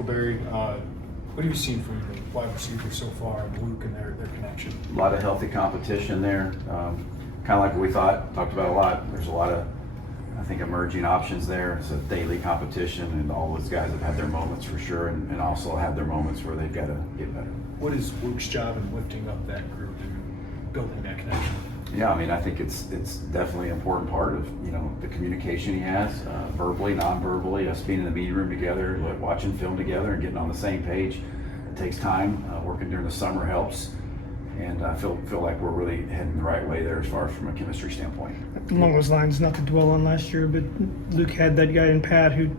Well, Barry, what have you seen from the wide receivers so far, and Luke and their connection? A lot of healthy competition there. Kind of like what we talked about a lot. There's a lot of, I think, emerging options there. It's a daily competition, and all those guys have had their moments for sure, and also had their moments where they've got to get better. What is Luke's job in lifting up that group and building that connection? Yeah, I mean, I think it's definitely an important part of, the communication he has, verbally, non-verbally, us being in the meeting room together, watching film together and getting on the same page. It takes time. Working during the summer helps. And I feel like we're really heading the right way there as far as from a chemistry standpoint. Along those lines, not to dwell on last year, but Luke had that guy in Pat who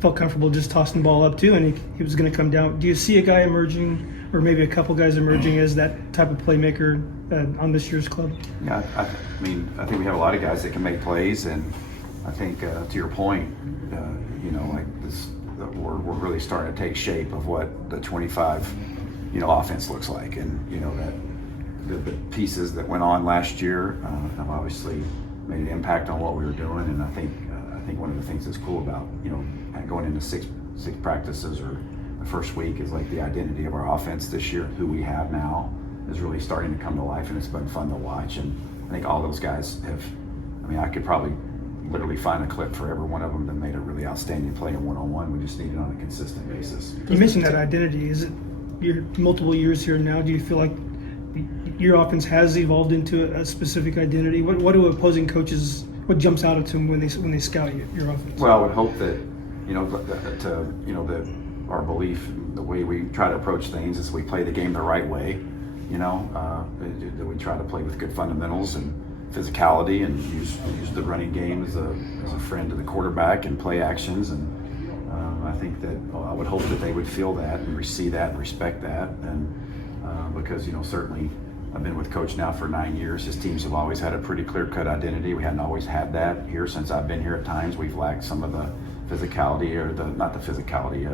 felt comfortable just tossing the ball up too, and he was going to come down. Do you see a guy emerging, or maybe a couple guys emerging as that type of playmaker on this year's club? Yeah, I think we have a lot of guys that can make plays, and I think to your point, like this, we're really starting to take shape of what the 25, offense looks like, and that the pieces that went on last year have obviously made an impact on what we were doing, and I think one of the things that's cool about going into six practices or the first week is like the identity of our offense this year, who we have now, is really starting to come to life, and it's been fun to watch. And I think all those guys have. I could probably literally find a clip for every one of them that made a really outstanding play in one-on-one. We just need it on a consistent basis. You mentioned that identity. Is it your multiple years here now? Do you feel like your offense has evolved into a specific identity? What do opposing coaches? What jumps out at them when they scout your offense? Well, I would hope that that our belief, the way we try to approach things, is we play the game the right way. That we try to play with good fundamentals and physicality, and use the running game as a friend to the quarterback and play actions. And I think that I would hope that they would feel that and see that and respect that. And because certainly I've been with Coach now for 9 years. His teams have always had a pretty clear-cut identity. We hadn't always had that here since I've been here. At times we've lacked some of the physicality, or not the physicality,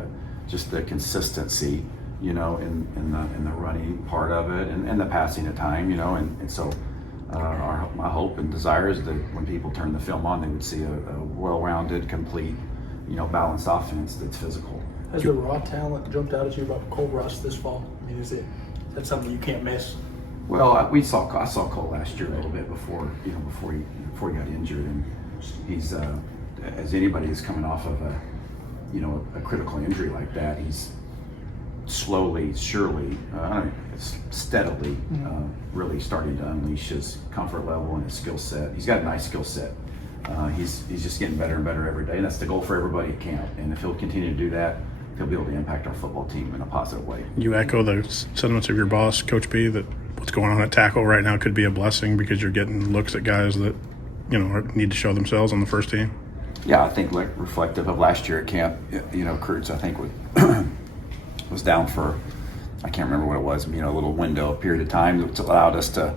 just the consistency, in the running part of it, and the passing at time, and so my hope and desire is that when people turn the film on, they would see a well-rounded, complete, balanced offense that's physical. Has the raw talent jumped out at you about Cole Russ this fall? Is that something you can't miss? Well, I saw Cole last year a little bit before he got injured, and he's as anybody is coming off of a critical injury like that, he's slowly, surely, steadily, really starting to unleash his comfort level and his skill set. He's got a nice skill set. He's just getting better and better every day, and that's the goal for everybody at camp. And if he'll continue to do that, he'll be able to impact our football team in a positive way. You echo the sentiments of your boss, Coach B, that what's going on at tackle right now could be a blessing because you're getting looks at guys that need to show themselves on the first team. Yeah, I think reflective of last year at camp, Kurtz, I think was down for, I can't remember what it was, a little window, a period of time that allowed us to,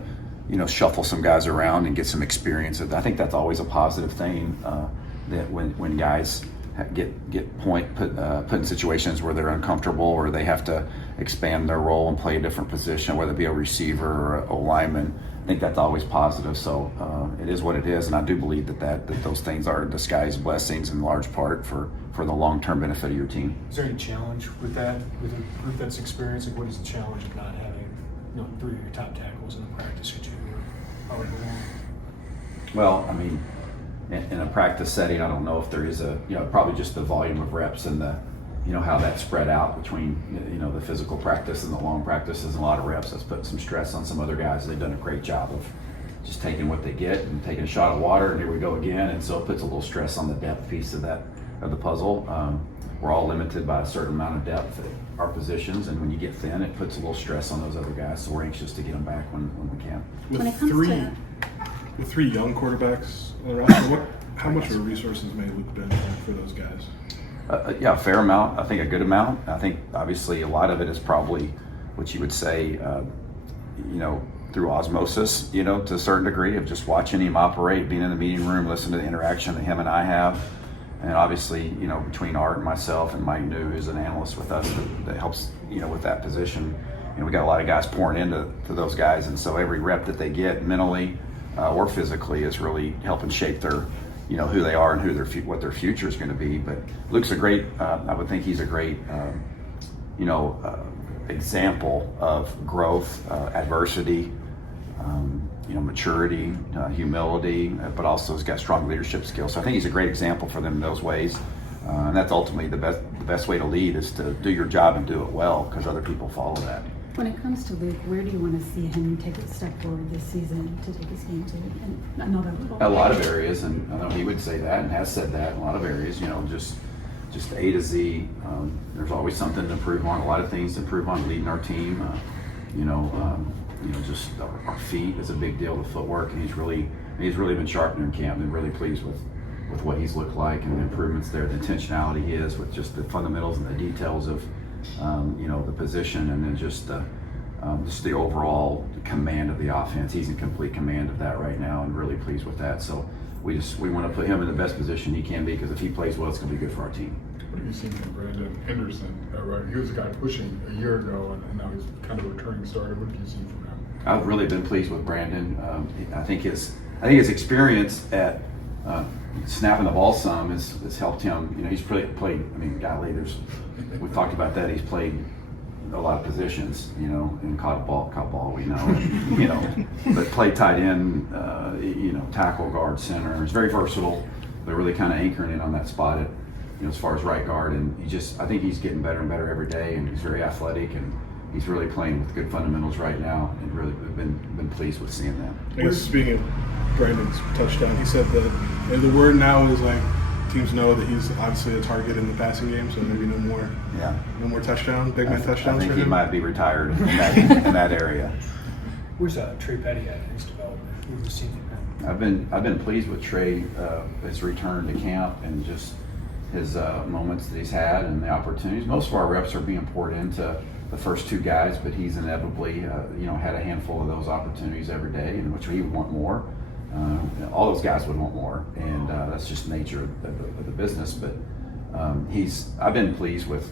shuffle some guys around and get some experience. I think that's always a positive thing, that when guys get put in situations where they're uncomfortable or they have to expand their role and play a different position, whether it be a receiver or a lineman. I think that's always positive. So it is what it is, and I do believe that those things are disguised blessings in large part for the long-term benefit of your team. Is there any challenge with that, with a group that's experienced? Like, what is the challenge of not having 3 of your top tackles in the practice or 2 or however long? Well, in a practice setting, I don't know if there is probably just the volume of reps and the how that's spread out between the physical practice and the long practices, and a lot of reps. That's put some stress on some other guys. They've done a great job of just taking what they get and taking a shot of water, and here we go again. And so it puts a little stress on the depth piece of the puzzle. We're all limited by a certain amount of depth at our positions, and when you get thin, it puts a little stress on those other guys. So we're anxious to get them back when we can. With 3 young quarterbacks on the roster, how much of a resource has made Luke been for those guys? Yeah, a fair amount. I think a good amount. I think obviously a lot of it is probably what you would say, through osmosis, to a certain degree, of just watching him operate, being in the meeting room, listening to the interaction that him and I have. And obviously, between Art and myself and Mike New, who's an analyst with us that helps, with that position. We got a lot of guys pouring into those guys. And so every rep that they get mentally or physically is really helping shape their, who they are and what their future is going to be. But Luke's I would think he's a great example of growth, adversity, maturity, humility, but also has got strong leadership skills. So I think he's a great example for them in those ways. And that's ultimately the best way to lead, is to do your job and do it well, because other people follow that. When it comes to Luke, where do you want to see him take a step forward this season to take his game to another level? A lot of areas, and I know he would say that and has said that in a lot of areas, just A to Z. There's always something to improve on, a lot of things to improve on, leading our team. Just our feet is a big deal, the footwork, and he's really been sharpening in camp. Been really pleased with what he's looked like and the improvements there, the intentionality he is with just the fundamentals and the details of the position, and then just the overall command of the offense. He's in complete command of that right now, and really pleased with that. So we want to put him in the best position he can be, because if he plays well, it's going to be good for our team. What have you seen from Brandon Henderson? He was a guy pushing a year ago, and now he's kind of a returning starter. What have you seen from him? I've really been pleased with Brandon. I think his experience at snapping the ball some has helped him. He's played. I mean, golly, we've talked about that. He's played a lot of positions, and caught ball. We know, but played tight end, tackle, guard, center. He's very versatile. They're really kind of anchoring in on that spot at, as far as right guard, and I think he's getting better and better every day, and he's very athletic, and he's really playing with good fundamentals right now, and really been pleased with seeing that. I guess speaking of Brandon's touchdown, he said that the word now is like teams know that he's obviously a target in the passing game, so maybe no more big man touchdowns. I think he might be retired in that area. Where's Trey Petty at in his development? What have you seen from him? I've been pleased with Trey, his return to camp, and just his moments that he's had and the opportunities. Most of our reps are being poured into the first two guys, but he's inevitably had a handful of those opportunities every day, in which he would want more. All those guys would want more, and that's just the nature of the business. But I've been pleased with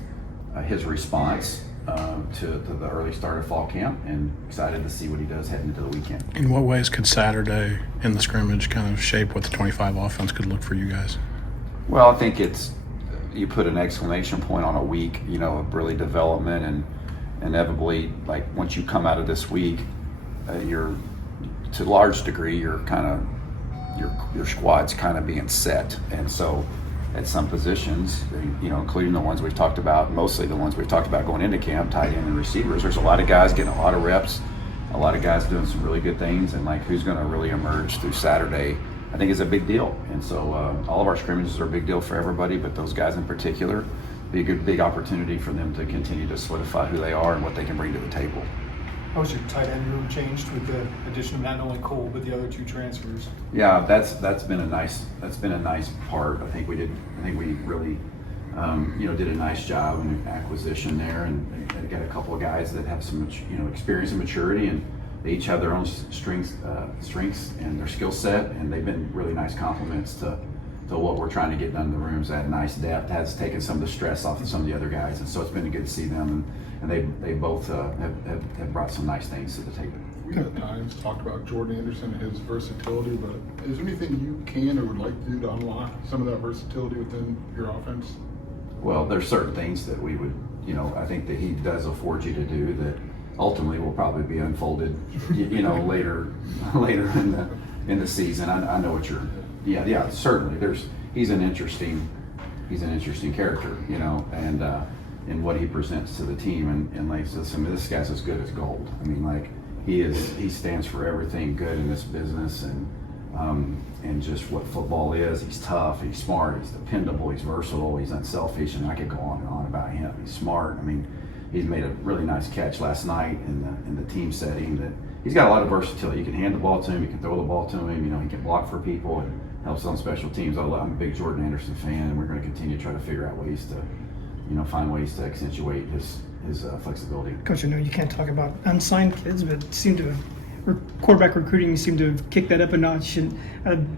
his response to the early start of fall camp, and excited to see what he does heading into the weekend. In what ways could Saturday in the scrimmage kind of shape what the 25 offense could look for you guys? Well, I think you put an exclamation point on a week, of really development, and inevitably, like once you come out of this week, you're to a large degree, your squad's kind of being set, and so at some positions, including the ones we've talked about, mostly the ones we've talked about going into camp, tight end and receivers. There's a lot of guys getting a lot of reps, a lot of guys doing some really good things, and like who's going to really emerge through Saturday, I think is a big deal. And so all of our scrimmages are a big deal for everybody, but those guys in particular, be a big opportunity for them to continue to solidify who they are and what they can bring to the table. How was your tight end room changed with the addition of not only Cole but the other two transfers? Yeah, that's been a nice part. I think we really did a nice job in acquisition there, and got a couple of guys that have some experience and maturity, and they each have their own strengths and their skill set, and they've been really nice complements to what we're trying to get done in the rooms. That nice depth has taken some of the stress off of some of the other guys, and so it's been good to see them, and they both have brought some nice things to the table. We at times talked about Jordan Anderson and his versatility, but is there anything you can or would like to do to unlock some of that versatility within your offense? Well, there's certain things that we would, I think that he does afford you to do that ultimately will probably be unfolded, later in the season. I know what you're. Yeah, certainly. He's an interesting character, and in what he presents to the team, and like this guy's as good as gold. I mean, like he stands for everything good in this business, and just what football is. He's tough, he's smart, he's dependable, he's versatile, he's unselfish, and I could go on and on about him. He's smart. I mean, he's made a really nice catch last night in the team setting. That he's got a lot of versatility. You can hand the ball to him, you can throw the ball to him. He can block for people and helps on special teams. I'm a big Jordan Anderson fan, and we're going to continue to try to figure out ways to, find ways to accentuate his flexibility. Coach, I know you can't talk about unsigned kids, but quarterback recruiting, you seem to have kicked that up a notch. And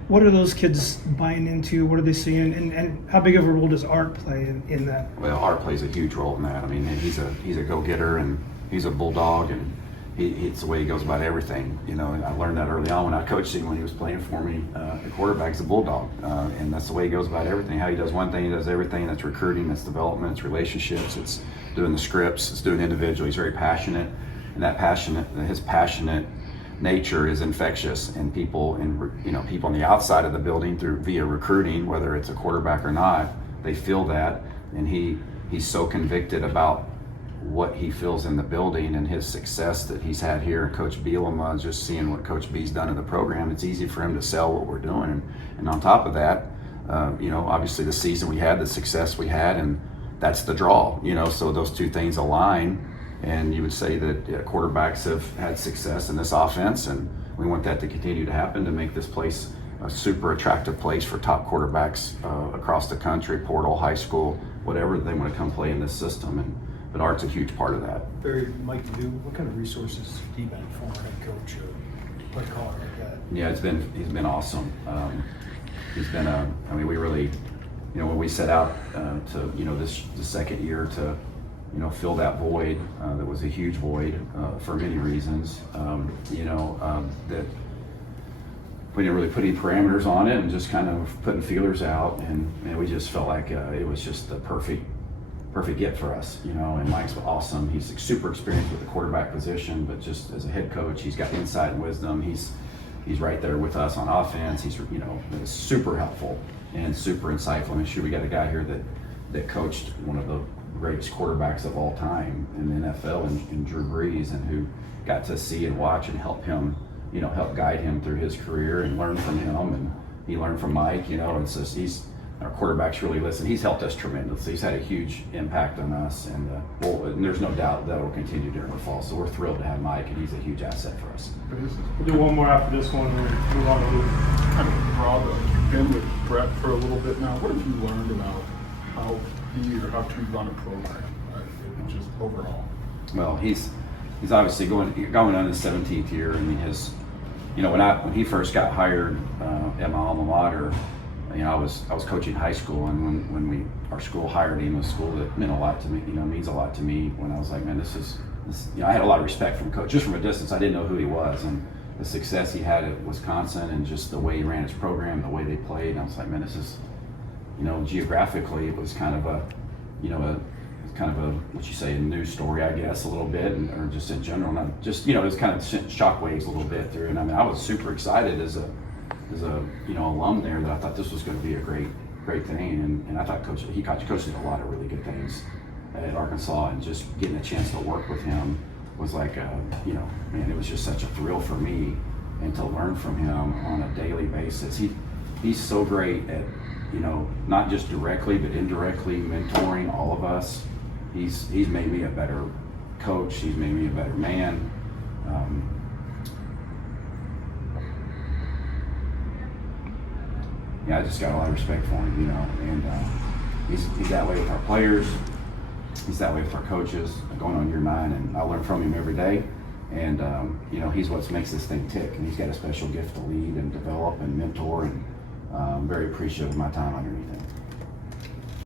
what are those kids buying into? What are they seeing? And how big of a role does Art play in that? Well, Art plays a huge role in that. I mean, he's a go-getter, and he's a bulldog, and it's the way he goes about everything, you know. And I learned that early on when I coached him when he was playing for me. The quarterback's a bulldog, and that's the way he goes about everything. How he does one thing, he does everything. That's recruiting, that's development, it's relationships, it's doing the scripts, it's doing individual. He's very passionate, and his passionate nature is infectious, and people on the outside of the building via recruiting, whether it's a quarterback or not, they feel that, and he's so convicted about what he feels in the building and his success that he's had here. Coach Bielema, just seeing what Coach B's done in the program, it's easy for him to sell what we're doing. And on top of that, obviously the season we had, the success we had, and that's the draw, so those two things align. And you would say that quarterbacks have had success in this offense, and we want that to continue to happen to make this place a super attractive place for top quarterbacks across the country, portal, high school, whatever they want to come play in this system. But Art's a huge part of that. Barry, Mike, what kind of resources have you been former head coach or play caller like that? Yeah, he's been awesome. He's been we really, when we set out to, the second year to, fill that void, that was a huge void for many reasons, that we didn't really put any parameters on it and just kind of putting feelers out, and we just felt like it was just the perfect get for us, and Mike's awesome. He's super experienced with the quarterback position, but just as a head coach, he's got insight and wisdom. He's right there with us on offense. He's super helpful and super insightful. I mean, sure, we got a guy here that coached one of the greatest quarterbacks of all time in the NFL, in Drew Brees, and who got to see and watch and help him, help guide him through his career and learn from him. And he learned from Mike, it's just our quarterbacks really listen. He's helped us tremendously. He's had a huge impact on us, and there's no doubt that will continue during the fall. So we're thrilled to have Mike, and he's a huge asset for us. We'll do one more after this one, and we'll move on to Luke. Kind of broad, you've been with Brett for a little bit now. What have you learned about how to run a program, just overall? Well, he's obviously going on his 17th year. I mean, when he first got hired at my alma mater, I was coaching high school, and when our school hired him, a school that meant a lot to me, means a lot to me. When I was like, man, this I had a lot of respect from coach, just from a distance. I didn't know who he was, and the success he had at Wisconsin, and just the way he ran his program, the way they played. And I was like, man, this is, geographically, it was kind of a what you say, a news story, I guess, a little bit, or just in general. Not just, it was kind of shockwaves a little bit through. And I mean, I was super excited as a alum there, that I thought this was going to be a great thing, and I thought Coach did a lot of really good things at Arkansas, and just getting a chance to work with him was like man, it was just such a thrill for me, and to learn from him on a daily basis. He's so great at not just directly but indirectly mentoring all of us. He's made me a better coach. He's made me a better man. I just got a lot of respect for him, and he's that way with our players. He's that way with our coaches. Going on year 9, and I learn from him every day. And he's what makes this thing tick. And he's got a special gift to lead and develop and mentor. And I'm very appreciative of my time underneath him.